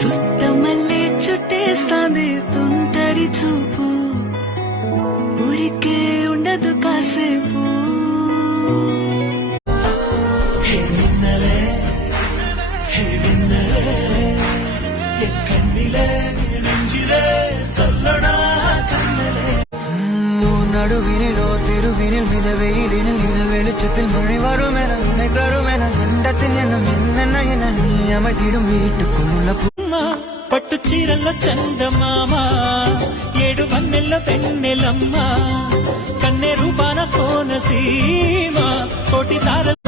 చుట్టమల్లే చుట్టేస్తాంది తుంటరి చూపు ఊరికే ఉండదు కాసేపు நடுவினிலோ திருவினில் மிதவெயிலில் இது வெளிச்சத்தில் மழை வருமென நினைத்தருமென கண்டத்தில் என்ன நீ அமைதிடும் வீட்டுக்குள்ள పట్టు చీరల్లో చందమామ ఏడు వన్నెల్లో పెన్నెలమ్మ కన్నె రూపాన కోనసీమ కోటి తార